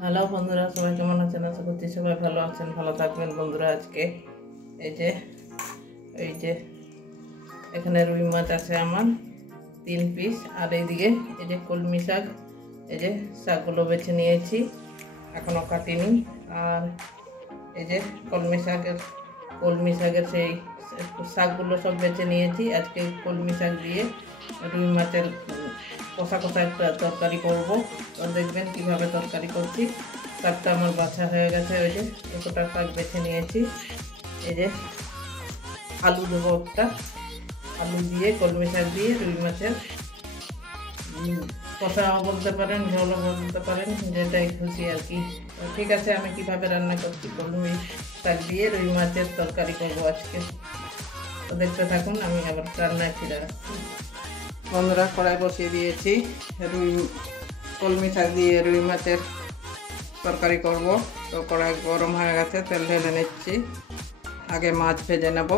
Hello বন্ধুরা, সবাই কেমন আছেন? আশা করছি সবাই ভালো আছেন, ভালো থাকবেন। বন্ধুরা, আজকে এই যে এখানে রুই মাছ আছে আমার 3 পিস, আর এইদিকে এই যে কলমি শাক, এই যে শাকগুলো বেছে নিয়েছি, এখনো কাটিনি। আর এই যে কলমি শাকের সেই শাকগুলো সব বেছে নিয়েছি। আজকে কলমি শাক দিয়ে রুই মাছের কষা একটা তরকারি করব। তো দেখবেন কিভাবে তরকারি করছি। শাকটা আমার বাছা হয়ে গেছে, ওই যে এতটা শাক বেছে নিয়েছি। এই যে আলু দেবো, একটা আলু দিয়ে কলমি শাক দিয়ে রুই মাছের কষাও বলতে পারেন, ঝোলও বলতে পারেন, যেটাই খুশি আর কি। ঠিক আছে, আমি কিভাবে রান্না করছি কলমি শাক দিয়ে রুই মাছের তরকারি করব আজকে। তো দেখতে থাকুন, আমি আবার রান্নায় ফিরে আসছি। বন্ধুরা, কড়াই বসিয়ে দিয়েছি, কলমি শাক দিয়ে রুই মাছের তরকারি করব। তো কড়াই গরম হয়ে গেছে, তেল ঢেলে নিচ্ছি। আগে মাছ ভেজে নেব।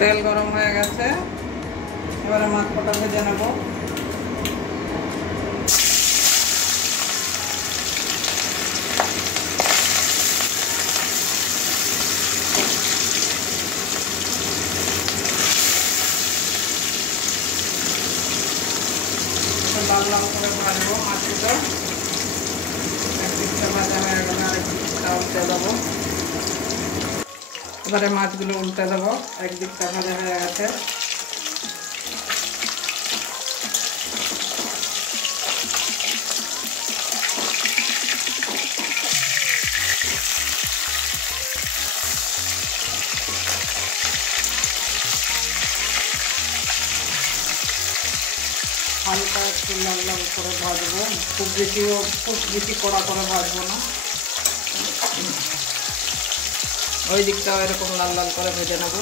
তেল গরম হয়ে গেছে, এবারে মাছ কটা ভেজে নেব। লাল লাল করে ভাজবো মাছগুলো। একদিকটা ভাজা হয়ে গেলে আরেকদিকটা উল্টে দেবো। এবারে মাছগুলো উল্টে দেবো, একদিকটা ভাজা হয়ে গেছে। হালকা একটু লাল লাল করে ভাজবো, খুব বেশি কড়া করে ভাজবো না। ওই দিকটাও এরকম লাল লাল করে ভেজে নেব।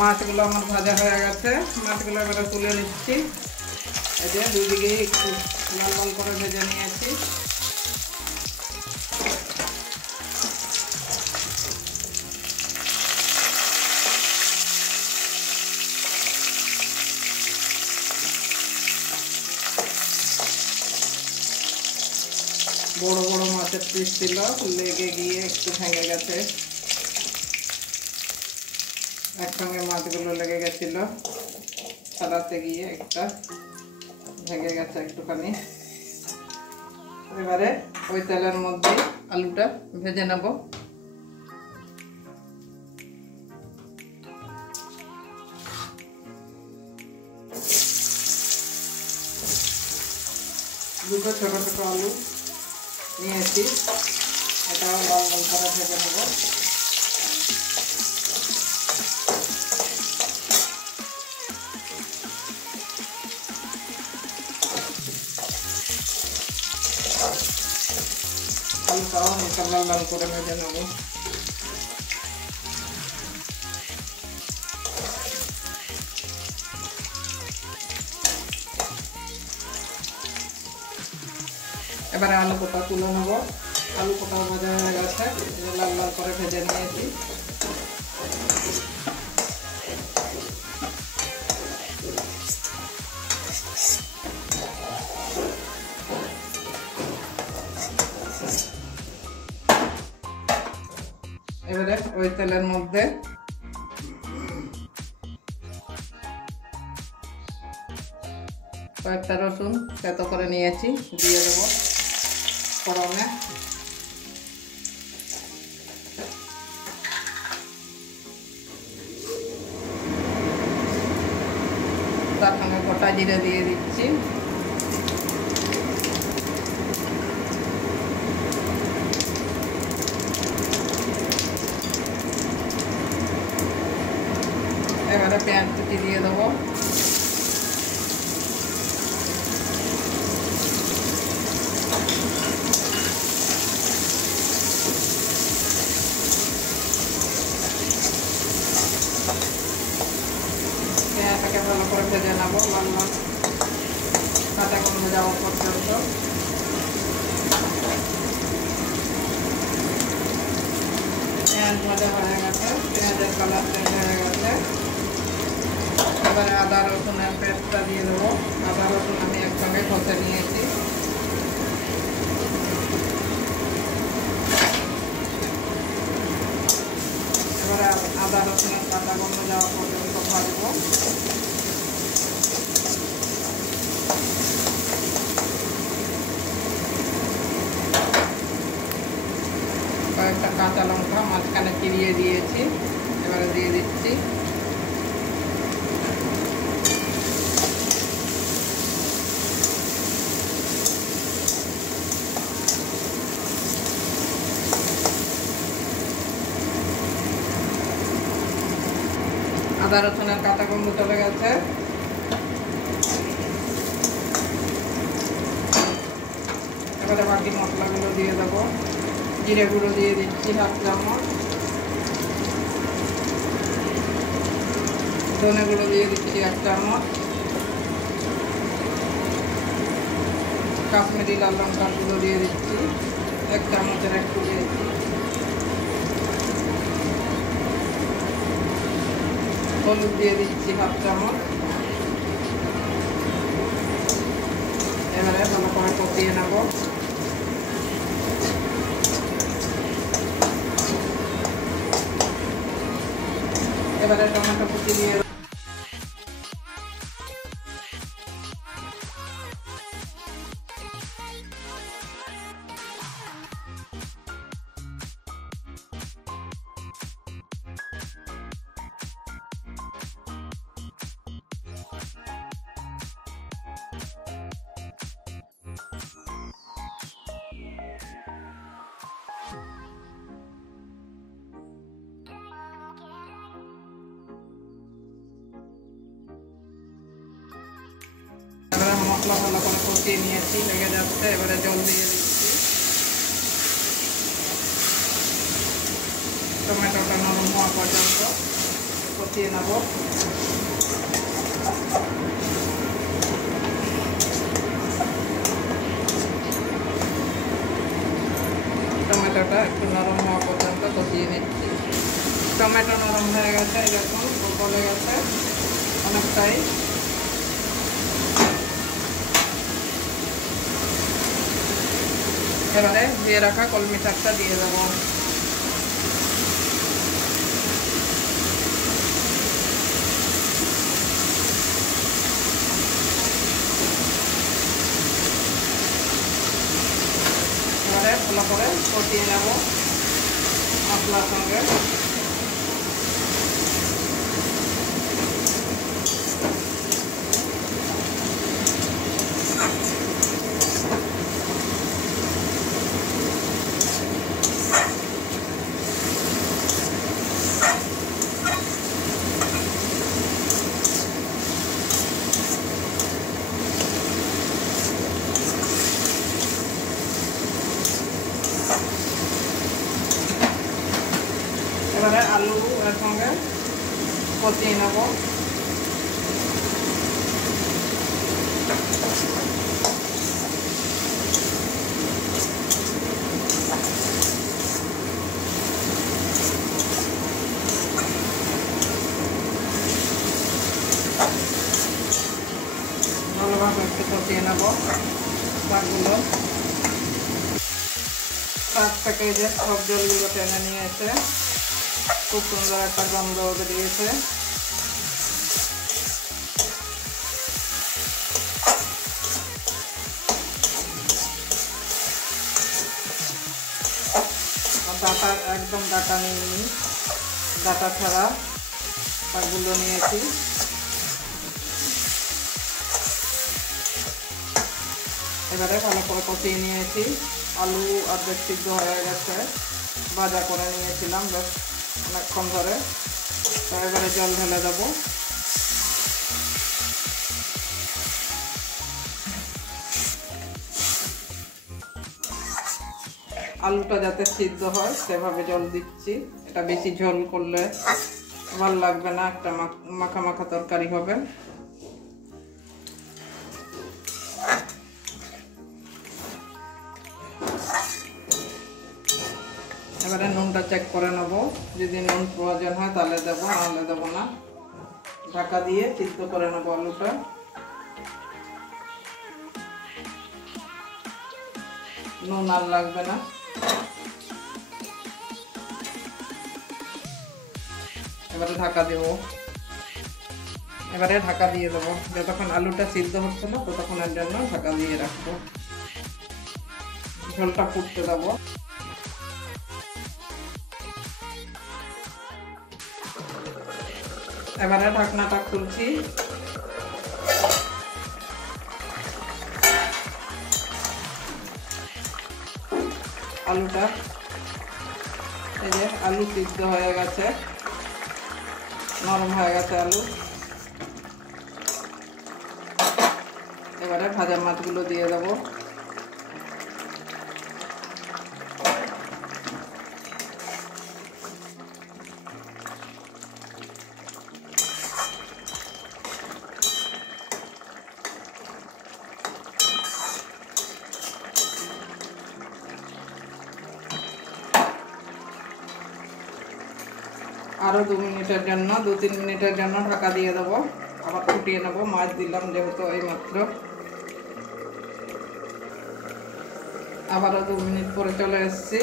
মাছগুলো আমার ভাজা হয়ে গেছে, মাছগুলো এবারে তুলে নিচ্ছি। এই যে দুই দিকেই একটু লাল লাল করে ভেজে নিয়েছি। বড় বড় মাছের পিস ছিল, লেগে গিয়ে একটু ভেঙে গেছে। একসঙ্গে মাছগুলো লেগে গেছিল, ছাড়াতে গিয়ে একটা ভেঙে গেছে একটুখানি। এবারে ওই তেলের মধ্যে আলুটা ভেজে নেব। দুটো ছোট ছোট আলু নিয়েছি, এটাও লাল লাল করে ভেজে নেব। আলুটাও হালকা লাল লাল করে ভেজে নেব। এবারে আলু কোটা তুলে নেব। আলু কোটাও ভাজা হয়ে গেছে, লাল লাল করে ভেজে নিয়েছি। এবারে ওই তেলের মধ্যে কয়েকটা রসুন থেতো করে নিয়েছি, দিয়ে দেবো ফোড়নে। তার সঙ্গে গোটা জিরে দিয়ে দিচ্ছি। এবারে পেঁয়াজ কুচি দিয়ে দেবো। পেঁয়াজটাকে ভালো করে ভেজে নেবো, লাল লাল কাঁচা গন্ধ যাওয়া পর্যন্ত। পেঁয়াজ ভাজা হয়ে গেছে, পেঁয়াজের কালার চেঞ্জ হয়ে গেছে। এবারে আদা রসুনের পেস্টটা দিয়ে দেবো। আদা রসুন আমি একসঙ্গে কষে নিয়েছি। এবারে আদা রসুনের কাঁচা গন্ধ যাওয়া পর্যন্ত ভাজবো। কয়েকটা কাঁচা লঙ্কা মাঝখানে চিরিয়ে দিয়েছি, এবারে দিয়ে দিচ্ছি। আদা রসুনের কাঁচা গন্ধ চলে গেছে। এবারে বাকি মশলাগুলো দিয়ে দেবো। জিরে গুঁড়ো দিয়ে দিচ্ছি 1/2 চামচ, ধনে গুঁড়ো দিয়ে দিচ্ছি 1 চামচ, কাশ্মীরি লাল লঙ্কার গুঁড়ো দিয়ে দিচ্ছি 1 চামচের একটু দিয়েছি, হলুদ দিয়ে দিচ্ছি 1/2 চামচ। এবারে ভালো করে কষিয়ে নেব। এবারে টমেটো কুচি দিয়ে মশলা ভালো করে কষিয়ে নিয়েছি, লেগে যাচ্ছে। এবারে জল দিয়ে দিচ্ছি। টমেটোটা নরম হওয়া পর্যন্ত কষিয়ে নেব। টমেটোটা একটু নরম হওয়া পর্যন্ত কষিয়ে নিচ্ছি। টমেটো নরম হয়ে গেছে, এরকম গলে গেছে অনেকটাই। এবারে দিয়ে রাখা কলমি শাকটা দিয়ে দেবো। এবারে ভালো করে কষিয়ে নেব মশলার সঙ্গে। এবারে আলু এর সঙ্গে কষিয়ে নেব। ভালোভাবে একটু কষিয়ে নেব শাকগুলো। শাক থেকে যে সব জলগুলো টেনে নিয়েছে, খুব সুন্দর একটা গন্ধ বেরিয়েছে। ডাটা একদম ডাটা নিইনি, ডাটা ছাড়া শাকগুলো নিয়েছি। এবারে ভালো করে কষিয়ে নিয়েছি। আলু অর্ধেক সিদ্ধ হয়ে গেছে, ভাজা করে নিয়েছিলাম বেশ অনেকক্ষণ ধরে। তো এবারে জল ঢেলে দেবো। আলুটা যাতে সিদ্ধ হয় সেভাবে জল দিচ্ছি। এটা বেশি ঝোল করলে ভালো লাগবে না, একটা মাখা মাখা তরকারি হবে। এবারে নুনটা চেক করে নেব, যদি নুন প্রয়োজন হয় তাহলে দেবো, নাহলে দেবো না। ঢাকা দিয়ে সিদ্ধ করে নেব আলুটা। নুন আর লাগবে না। এবারে ঢাকা দেব। এবারে ঢাকা দিয়ে দেবো, যতক্ষণ আলুটা সিদ্ধ হচ্ছে না ততক্ষণের জন্য ঢাকা দিয়ে রাখবো। ঝোলটা ফুটতে দেবো। এবারে ঢাকনাটা খুলছি। আলুটা, এই যে আলু সিদ্ধ হয়ে গেছে, নরম হয়ে গেছে আলু। এবারে ভাজা মাছগুলো দিয়ে দেবো। আরো 2 মিনিটের জন্য 2-3 মিনিটের জন্য ঢাকা দিয়ে দেবো। আবার ফুটিয়ে নেব। মাছ দিলাম যেহেতু এই মাত্র। আবারও 2 মিনিট পরে চলে এসেছি।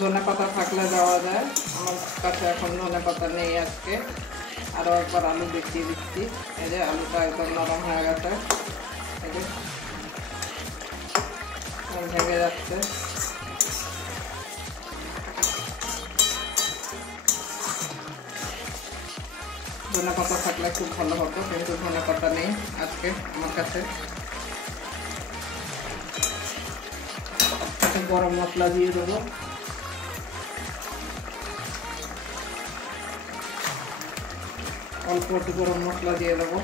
ধনে পাতা থাকলে দেওয়া যায়, আমার কাছে এখন ধনে পাতা নেই আজকে। আরও একবার আলু দেখিয়ে দিচ্ছি। এই যে আলুটা একদম নরম হয়ে গেছে, এই যে ভেঙে যাচ্ছে। ধনে পাতা থাকলে খুব ভালো হতো, কিন্তু ধনে পাতা নেই আজকে আমার কাছে। গরম মশলা দিয়ে দেবো। অল্প একটু গরম মশলা দিয়ে দেবো।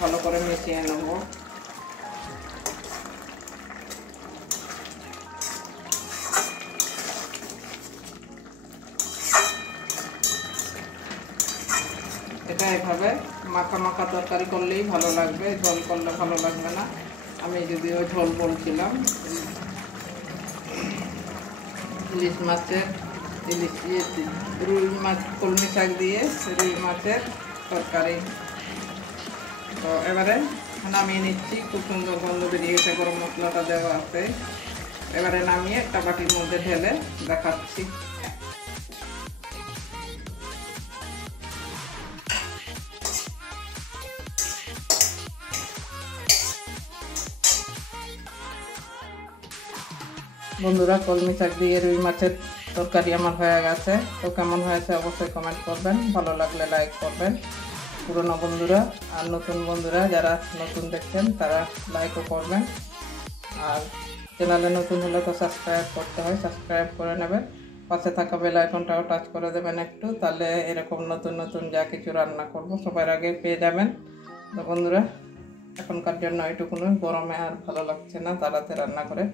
ভালো করে মিশিয়ে নেব। এটা এভাবে মাখা মাখা তরকারি করলেই ভালো লাগবে, ঝোল করলে ভালো লাগবে না। আমি যদিও ঝোল বলছিলাম। ইলিশ মাছের রুই মাছ কলমি শাক দিয়ে রুই মাছের তরকারি। তো এবারে নামিয়ে নিচ্ছি। খুব সুন্দর গন্ধ বেরিয়েছে, গরম মশলাটা দেওয়া আছে। এবারে নামিয়ে একটা বাটির মধ্যে ঢেলে দেখাচ্ছি। বন্ধুরা, কলমি শাক দিয়ে রুই মাছের তরকারি আমার হয়ে গেছে। তো কেমন হয়েছে অবশ্যই কমেন্ট করবেন, ভালো লাগলে লাইক করবেন। পুরনো বন্ধুরা আর নতুন বন্ধুরা যারা নতুন দেখছেন তারা লাইকও করবেন। আর চ্যানেলে নতুন হলে তো সাবস্ক্রাইব করতে হয়, সাবস্ক্রাইব করে নেবেন। পাশে থাকা বেল আইকনটাও টাচ করে দেবেন একটু, তাহলে এরকম নতুন নতুন যা কিছু রান্না করব সবার আগে পেয়ে যাবেন। তো বন্ধুরা, এখনকার জন্য এটুকুনই। গরমে আর ভালো লাগছে না তাড়াতে রান্না করে।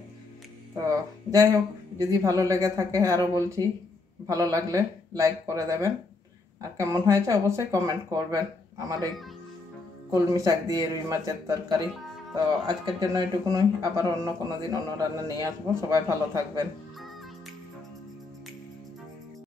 তো যাই হোক, যদি ভালো লেগে থাকে আরও বলছি, ভালো লাগলে লাইক করে দেবেন। আর কেমন হয়েছে অবশ্যই কমেন্ট করবেন আমার এই কলমি শাক দিয়ে রুই মাছের তরকারি। তো আজকের জন্য এটুকুনই। আবার অন্য কোনো দিন অন্য রান্না নিয়ে আসবো। সবাই ভালো থাকবেন।